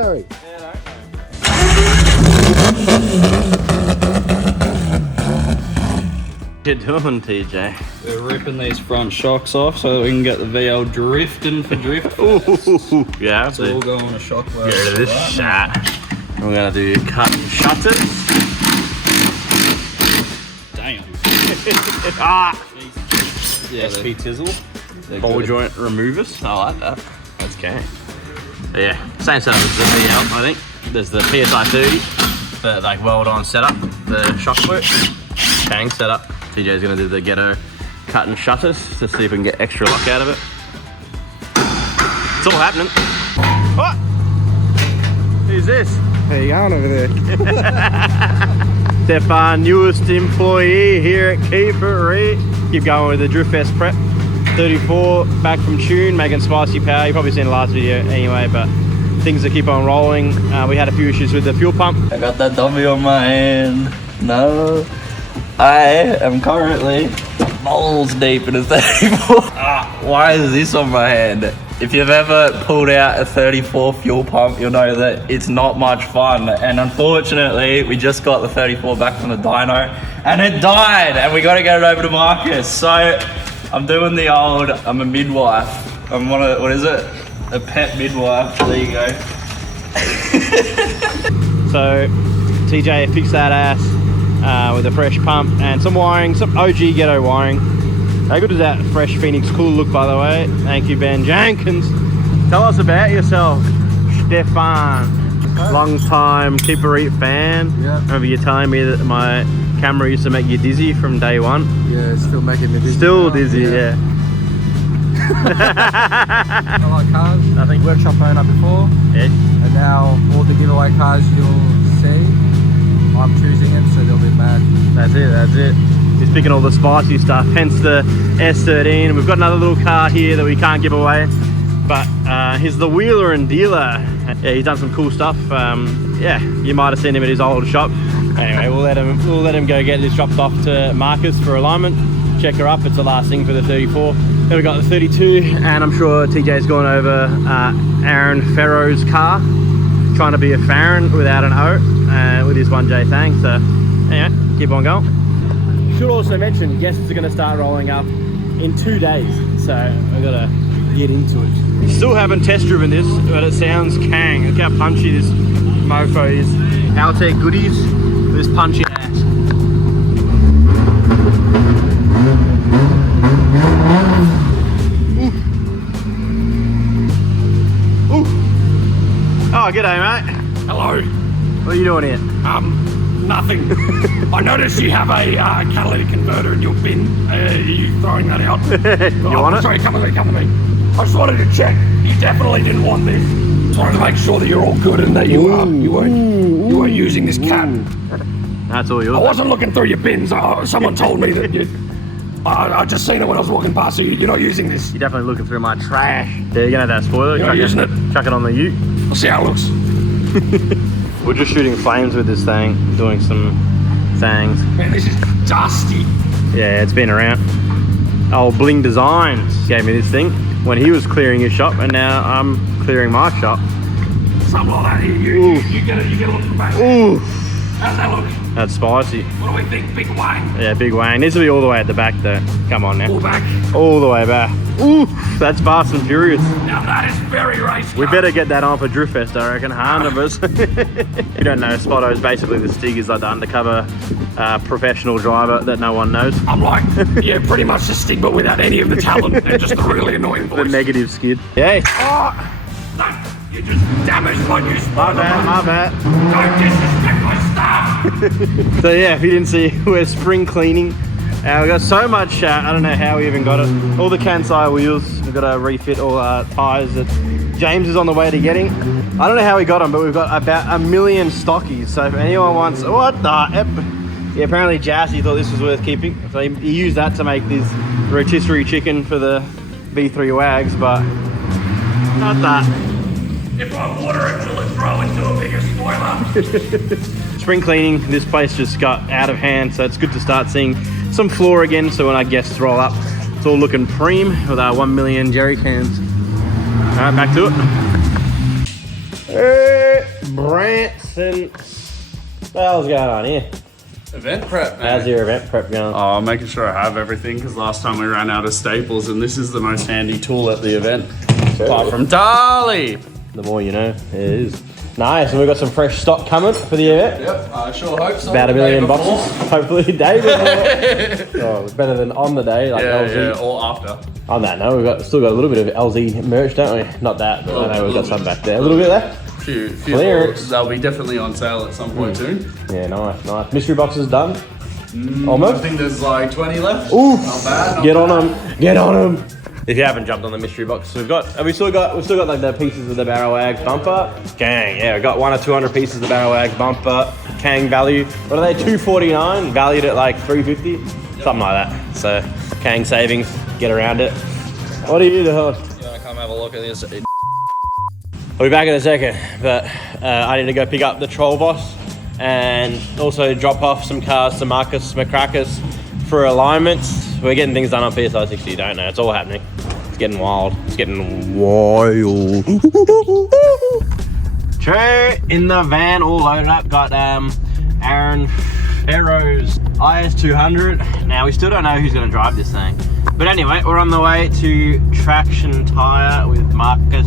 Gary? What you doing, TJ? We're ripping these front shocks off so that we can get the VL drifting for drift. Ooh, yeah, It's all going to shock get rid of this shot. We're gonna do cut and shutters. Damn. Ah! Yeah, SP Tizzle. Ball good. joint removers. I like that. That's okay. But yeah, same setup as the VL, I think. There's the PSI 30, the like weld-on setup, the shock split, bang setup. TJ's gonna do the ghetto cut and shutters to see if we can get extra luck out of it. It's all happening. What? Who's this? How you going over there? Stefan, newest employee here at Keeper Reet. Keep going with the Drift Fest prep. 34, back from tune, making spicy power. You've probably seen the last video anyway, but things that keep on rolling. We had a few issues with the fuel pump. I got that dummy on my hand. No. I am currently balls deep in a 34. Why is this on my hand? If you've ever pulled out a 34 fuel pump, you'll know that it's not much fun. And unfortunately, we just got the 34 back from the dyno and it died and we got to get it over to Marcus. So I'm doing the old, I'm a midwife. I'm what is it? A pet midwife. There you go. So TJ fixed that ass with a fresh pump and some wiring, some OG ghetto wiring. How good is that fresh Phoenix cool look, by the way? Thank you, Ben Jenkins. Tell us about yourself, Stefan. Long time Keeper Reet fan. Yeah. Remember you telling me that my camera used to make you dizzy from day one? Yeah, it's still making me dizzy. Still now. dizzy, yeah. I like cars. Nothing. Workshop owner before. Yeah. And now all the giveaway cars you'll see, I'm choosing them, so they'll be mad. That's it, that's it. He's picking all the spicy stuff, hence the S13. We've got another little car here that we can't give away, but he's the wheeler and dealer. Yeah, he's done some cool stuff. Yeah, you might have seen him at his old shop. Anyway, we'll let him go get this dropped off to Marcus for alignment. Check her up, it's the last thing for the 34. Then we got the 32, and I'm sure TJ's gone over Aaron Ferro's car, trying to be a Farron without an O, with his 1J thing. So anyway, keep on going. Should also mention, guests are going to start rolling up in 2 days, so we've got to get into it. Still haven't test driven this, but it sounds kang. Look how punchy this mofo is. Haltech goodies, this punchy ass. Ooh. Ooh. Oh, g'day, mate. Hello. What are you doing here? Nothing. I noticed you have a catalytic converter in your bin. Are you throwing that out? You want it? Sorry, come with me, come with me. I just wanted to check. You definitely didn't want this. Just wanted to make sure that you're all good and that you weren't using this cat. That's all yours. I wasn't looking through your bins. Someone told me that you. I just seen it when I was walking past, so you're not using this. You're definitely looking through my trash. Yeah, you're gonna have that spoiler. You're not using it. Chuck it on the ute. We'll see how it looks. We're just shooting flames with this thing, doing some things. Man, this is dusty. Yeah, it's been around. Oh, Bling Designs gave me this thing when he was clearing his shop, and now I'm clearing my shop. Something like that. You get a look from back. Ooh, How's that look? that's spicy. What do we think? Big Wang. Yeah, big wang. Needs to be all the way at the back though. Come on now. All back. All the way back. Ooh, that's fast and furious. Now that is very race We car. better get that on for Drift Fest, I reckon. 100%. You don't know, Spotto is basically the Stig, is like the undercover professional driver that no one knows. I'm like, yeah, pretty much the Stig, but without any of the talent and just the really annoying The voice. negative skid. Yay. Oh, no, you just damaged my new My spoiler. bad, my bad. Don't disrespect my stuff. So yeah, if you didn't see, we're spring cleaning. We got so much, I don't know how we even got it. All the Kansai wheels, we've got to refit all our tyres that James is on the way to getting. I don't know how we got them, but we've got about 1 million stockies. So if anyone wants, what the heck? Yeah, apparently Jassy thought this was worth keeping. So he used that to make this rotisserie chicken for the V3 Wags, but not that. If I water it, will it grow into a bigger spoiler? Spring cleaning, this place just got out of hand, so it's good to start seeing some floor again, so when our guests roll up, it's all looking preem with our 1 million jerry cans. All right, back to it. Hey! Branson. What the hell's going on here? Event prep, man. How's your event prep going? Oh, making sure I have everything because last time we ran out of staples and this is the most handy tool at the event. Apart from Dali. The more you know, it is. Nice, and we've got some fresh stock coming for the event. Yep, I sure hope so. About 1 million boxes, hopefully day before. Oh, better than on the day, like LZ. Yeah, or after. On that note, we've still got a little bit of LZ merch, don't we? Not that, but I know we've got some back there. A little bit there. Few Clearance. they'll be definitely on sale at some point soon. Yeah, nice. Mystery boxes done. Almost. I think there's like 20 left. Ooh, not bad. Get on them. Get on them. If you haven't jumped on the mystery box, we've still got like the pieces of the barrel wags bumper. Gang, yeah, we've got 100 or 200 pieces of the barrel wags bumper. Kang value. What are they? $249, valued at like $350, something like that. So Kang savings. Get around it. What are you doing? You want to come have a look at this? I'll be back in a second, but I need to go pick up the Troll Boss and also drop off some cars to Marcus McCrackers for alignments. We're getting things done on PSI 60, you don't know, it's all happening. It's getting wild. It's getting wild. True, in the van, all loaded up, got Aaron Ferro's IS200. Now, we still don't know who's going to drive this thing. But anyway, we're on the way to Traction Tyre with Marcus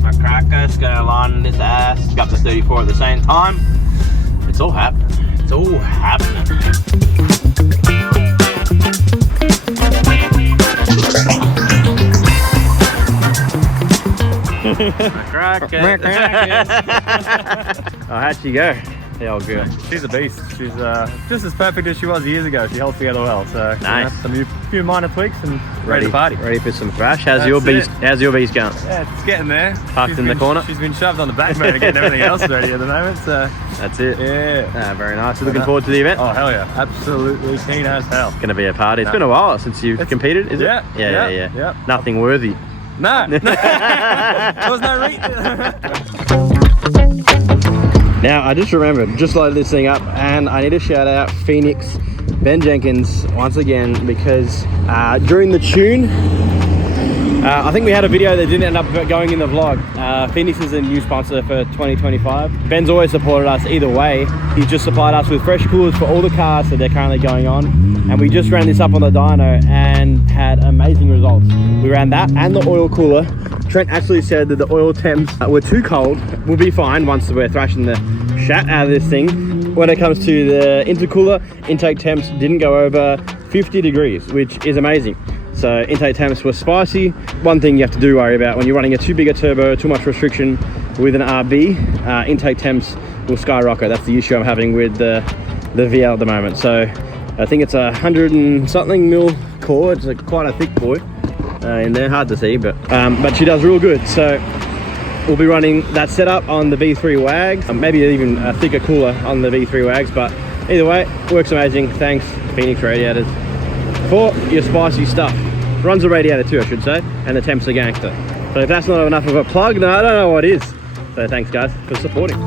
McCrackers. Gonna line this ass, got the 34 at the same time. It's all happening. It's all happening. Oh, how'd she go? The old girl. She's a beast. She's just as perfect as she was years ago. She holds together well. So nice. Some few minor tweaks and ready to party. Ready for some thrash. How's your beast? How's your beast going? Yeah, it's getting there. Parked in the corner. She's been shoved on the back burner getting everything else ready at the moment. So that's it. Yeah. Very nice. Looking forward to the event. Oh hell yeah! Absolutely keen as hell. Gonna be a party. It's been a while since you've competed, is it? Yeah. Nothing worthy. No. There was no Reet. Now, I just remembered, just loaded this thing up, and I need to shout out Phoenix, Ben Jenkins, once again, because during the tune, I think we had a video that didn't end up going in the vlog. Phoenix is a new sponsor for 2025. Ben's always supported us either way. He's just supplied us with fresh coolers for all the cars that they're currently going on. And we just ran this up on the dyno and had amazing results. We ran that and the oil cooler. Trent actually said that the oil temps were too cold. We'll be fine once we're thrashing the shat out of this thing. When it comes to the intercooler, intake temps didn't go over 50 degrees, which is amazing. So intake temps were spicy. One thing you have to do worry about when you're running a too big a turbo, too much restriction with an RB, intake temps will skyrocket. That's the issue I'm having with the VL at the moment. So I think it's 100 and something mil core. It's quite a thick boy in there, hard to see, but she does real good. So we'll be running that setup on the V3 WAG, maybe even a thicker cooler on the V3 WAGs, but either way, works amazing. Thanks Phoenix Radiators for your spicy stuff. Runs a radiator too, I should say, and the temps are gangster. So if that's not enough of a plug, no, I don't know what is. So thanks guys for supporting.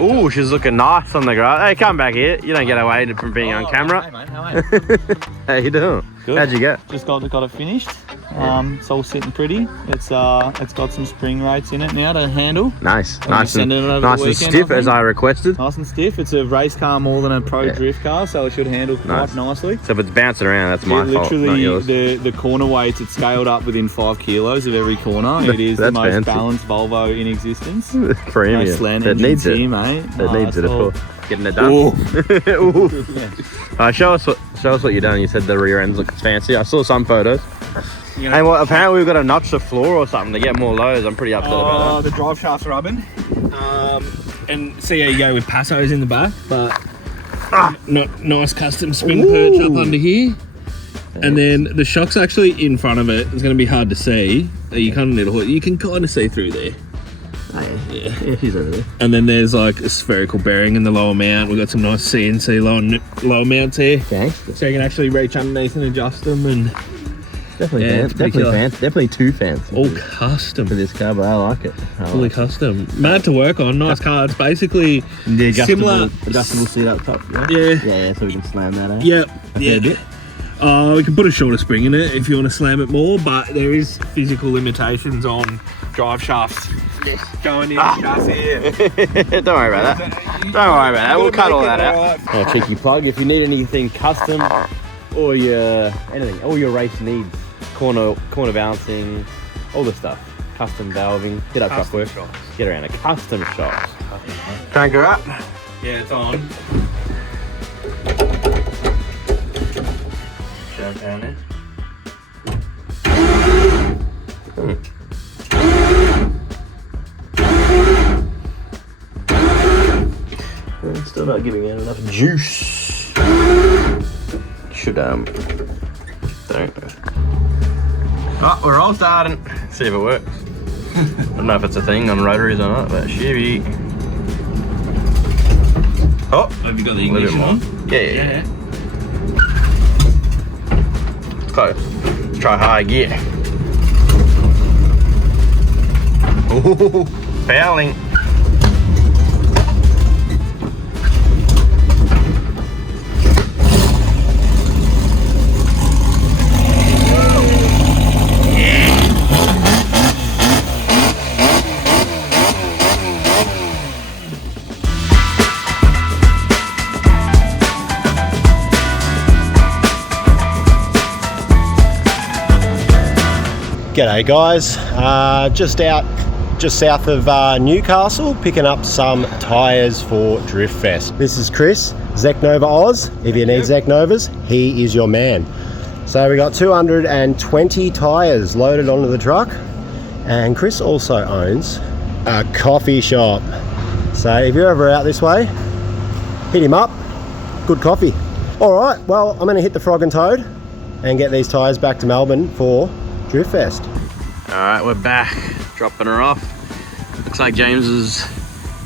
Ooh, she's looking nice on the grass. Hey, come back here. You don't get away from being on camera. Hey, mate, how are you? How you doing? Good. How'd you go? Just got it finished. It's all sitting pretty. It's got some spring rates in it now to handle. Nice, I'll be nice and sending it over the nice and weekend, stiff I as think. I requested. Nice and stiff. It's a race car more than a pro drift car, so it should handle quite nicely. So if it's bouncing around, that's my fault, not yours. The corner weights, it's scaled up within 5 kilos of every corner. It is the most fancy. Balanced Volvo in existence. Premium. No slant It needs it. here, mate. It needs it, of all- course. Getting it done. Ooh. Show us what you've done. You said the rear end looks fancy. I saw some photos. And what, apparently we've got to notch the floor or something to get more loads. I'm pretty upset about that. The drive shaft's rubbing. And see how you go with passos in the back, but nice custom spring perch up under here. And then the shock's actually in front of it. It's going to be hard to see. You kind of need a hood. You can kind of see through there. Yeah, he's over there. And then there's like a spherical bearing in the lower mount. We've got some nice CNC lower mounts here. Okay. So you can actually reach underneath and adjust them, and Definitely Yeah, fancy. it's pretty Definitely killer. fancy. Definitely too fancy. all custom. For this car, but I like it. Fully custom. Mad to work on. Nice car. It's basically The similar. adjustable seat up top. Yeah? Yeah. Yeah, so we can slam that out. Yep. fair Yeah. bit. We can put a shorter spring in it if you want to slam it more, but there is physical limitations on drive shafts going in chassis. Don't worry about that. Don't worry about that. We'll cut all that out. A cheeky plug. If you need anything custom or your all your race needs, corner balancing, all the stuff, custom valving, hit up Truckwork. Get around a custom shop. Crank her up. Yeah, it's on. Jump down there. Still not giving it enough juice. Should don't. Oh, we're all starting. Let's see if it works. I don't know if it's a thing on rotaries or not, but Chevy. Oh, Have you got the ignition on? Yeah. Let's go. Let's try high gear. Ooh, fouling. G'day guys, just south of Newcastle, picking up some tyres for Drift Fest. This is Chris, Zek Nova Oz. If you need Zek Novas, he is your man. So we got 220 tyres loaded onto the truck, and Chris also owns a coffee shop. So if you're ever out this way, hit him up, good coffee. Alright, well I'm going to hit the Frog and Toad and get these tyres back to Melbourne for Drift Fest. Alright, we're back, dropping her off. Looks like James has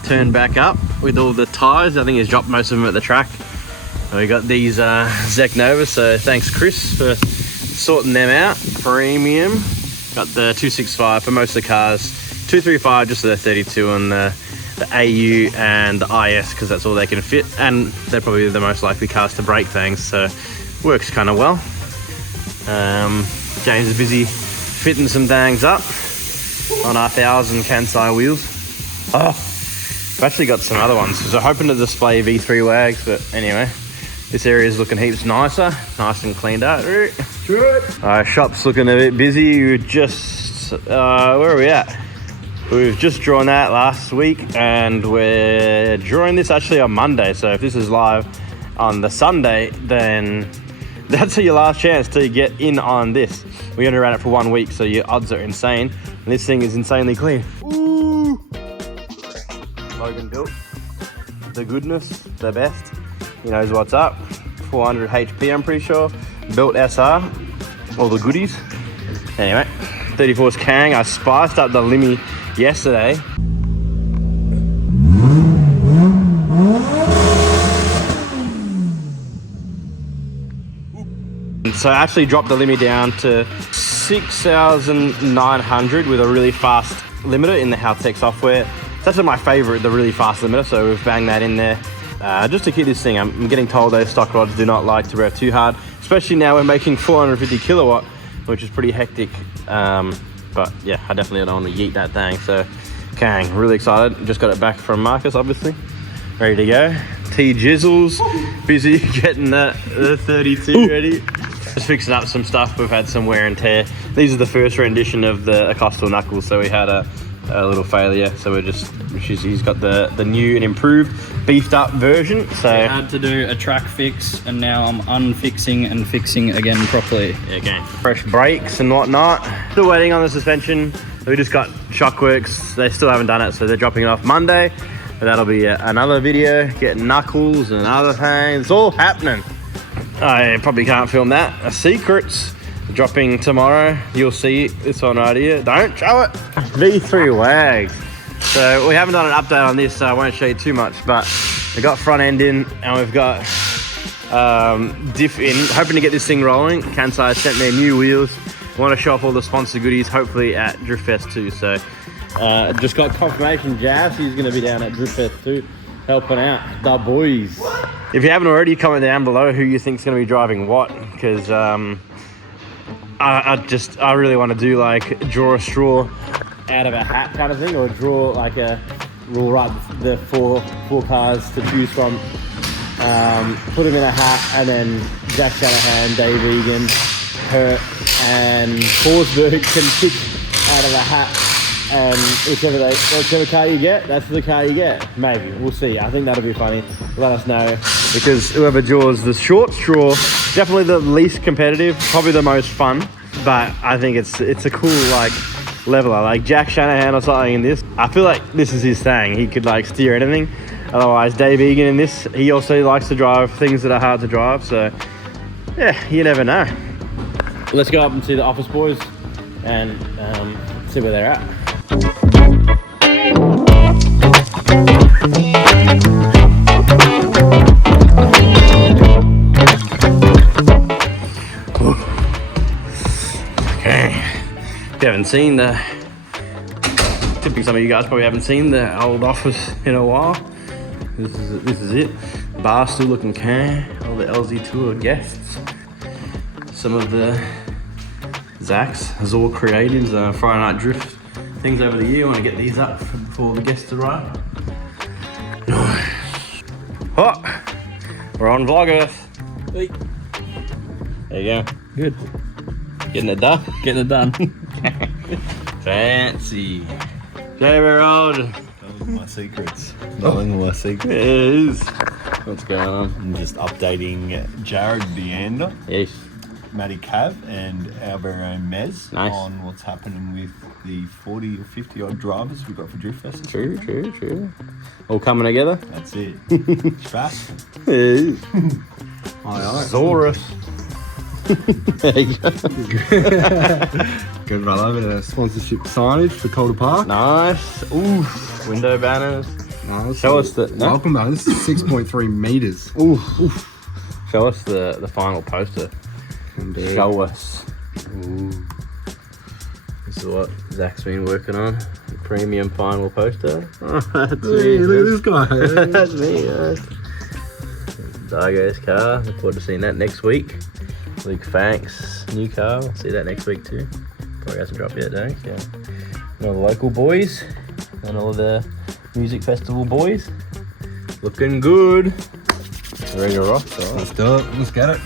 turned back up with all the tyres. I think he's dropped most of them at the track. We got these Zek Novas, so thanks Chris for sorting them out. Premium. Got the 265 for most of the cars, 235 just for the 32 and the AU and the IS because that's all they can fit, and they're probably the most likely cars to break things, so works kind of well. James is busy fitting some things up on our 1000 Kansai wheels. Oh, I've actually got some other ones because I'm hoping to display V3 wags, but anyway, this area is looking heaps nicer, nice and cleaned out. Our shop's looking a bit busy. We're just, where are we at? We've just drawn that last week and we're drawing this actually on Monday. So if this is live on the Sunday, then that's your last chance to get in on this. We only ran it for 1 week, so your odds are insane. And this thing is insanely clean. Ooh. Logan built the goodness, the best. He knows what's up. 400 HP, I'm pretty sure. Built SR, all the goodies. Anyway, 34's Kang. I spiced up the Limmy yesterday. So I actually dropped the limit down to 6,900 with a really fast limiter in the Haltech software. It's actually my favorite, the really fast limiter, so we've banged that in there. Just to keep this thing, I'm getting told those stock rods do not like to rev too hard, especially now we're making 450 kilowatt, which is pretty hectic. But yeah, I definitely don't want to yeet that thing. So Kang, really excited. Just got it back from Marcus, obviously. Ready to go. T-Jizzles, busy getting the 32 ready. Just fixing up some stuff. We've had some wear and tear. These are the first rendition of the Acoustal knuckles, so we had a little failure. So we're just, he's got the new and improved, beefed up version. So I had to do a track fix, and now I'm unfixing and fixing again properly. Again, fresh brakes and whatnot. Still waiting on the suspension. We just got Shockworks. They still haven't done it, so they're dropping it off Monday. But that'll be another video. Getting knuckles and other things. It's all happening. I probably can't film that. Secrets dropping tomorrow. You'll see this one right here. Don't show it. V3 wags. So we haven't done an update on this, so I won't show you too much. But we got front end in, and we've got diff in. Hoping to get this thing rolling. Kansai sent me new wheels. Want to show off all the sponsor goodies, hopefully at Drift Fest too. So just got confirmation. Jazz, he's going to be down at Drift Fest too, helping out the boys. If you haven't already, comment down below who you think's going to be driving what, because I really want to do like draw a straw out of a hat kind of thing, or draw like a rule, right, the four cars to choose from, put them in a hat, and then Jack Shanahan, Dave Egan, Hurt, and Forsberg can pick out of a hat, and whichever car you get, that's the car you get. Maybe, we'll see. I think that'll be funny. Let us know, because whoever draws the short straw, definitely the least competitive, probably the most fun, but I think it's a cool like leveler, like Jack Shanahan or something in this. I feel like this is his thing. He could like steer anything. Otherwise, Dave Egan in this, he also likes to drive things that are hard to drive, so yeah, you never know. Let's go up and see the office boys and see where they're at. Okay, if you haven't seen tipping some of you guys probably haven't seen the old office in a while. This is it. Bar stool looking car, all the LZ Tour guests, some of the Zach's Azor Creatives Friday Night Drift things over the year. I want to get these up before the guests arrive. Oh, we're on Vlog Earth. Hey. There you go. Good. Getting it done. Getting it done. Fancy. J-Bear Road. My secrets. Knowing my secrets. It is. What's going on? I'm just updating Jared Deander, Yes. Matty Cav, and our very own Mez Nice. on what's happening with the 40 or 50 odd drivers we've got for Drift Fest. True. All coming together. That's it. Fast. It is. Zorus. There you go. Good brother, bit of sponsorship signage for Calder Park. Nice. Ooh, window banners. Nice. Show us the. No? Welcome, man. This is 6.3 meters. Ooh. Show us the final poster. Indeed. Show us. Ooh. This is what Zach's been working on. The premium final poster. Oh, that's Hey, me. look at this guy. That's me, guys. Dargo's car. Look forward to seeing that next week. Luke Fanks, new car. We'll see that next week too. Probably hasn't dropped yet, though. So, all the local boys and all the music festival boys. Looking good. Ready to rock, so. Let's do it. Let's get it.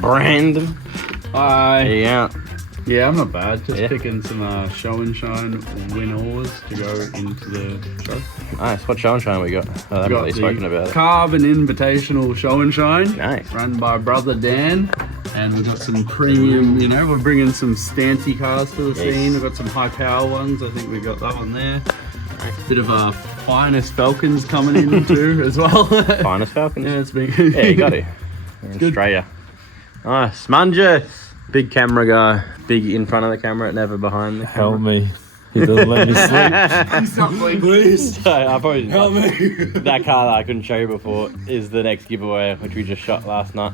Brandon. Hi. Yeah. Yeah, I'm not bad. Just Yeah. picking some show and shine winners to go into the show. Nice. What show and shine we got? I haven't really spoken about it. Carbon Invitational Show and Shine. Nice. Run by brother Dan. And we've got some premium, we're bringing some stancy cars to the scene. We've got some high power ones. I think we got that one there. Bit of our finest Falcons coming in too as well. Finest Falcons? Yeah, it's been Yeah, you got it. We're in Australia. Nice. Mungus. Big camera guy. Big in front of the camera, never behind the camera. Help me. He doesn't let me sleep. Please. So I probably help me. That car that I couldn't show you before is the next giveaway, which we just shot last night.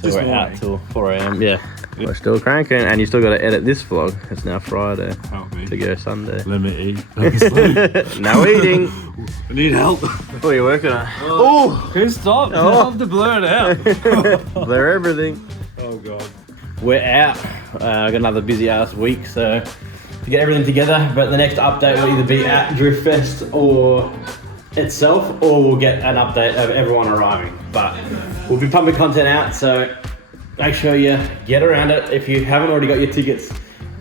So we're out till 4 a.m. Yeah. We're still cranking, and you still got to edit this vlog. It's now Friday Help me. to go Sunday. Let me eat. Let me sleep. No eating. I need help. What are you working on? Oh, Chris, stop. I have to blur it out. Blur everything. Oh, God. We're out. Got another busy ass week, so to get everything together. But the next update will either be at Drift Fest or itself, or we'll get an update of everyone arriving. But we'll be pumping content out, so make sure you get around it. If you haven't already got your tickets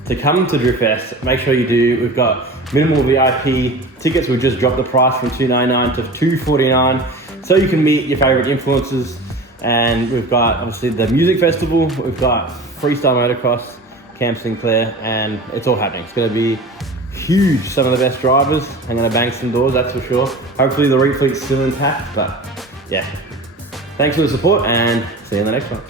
to come to Drift Fest, make sure you do. We've got minimal VIP tickets. We've just dropped the price from $299 to $249, so you can meet your favorite influencers. And we've got obviously the music festival. We've got freestyle motocross, Camp Sinclair, and it's all happening. It's going to be huge. Some of the best drivers. I'm going to bang some doors, that's for sure. Hopefully the Reet fleet's still intact, but yeah. Thanks for the support, and see you in the next one.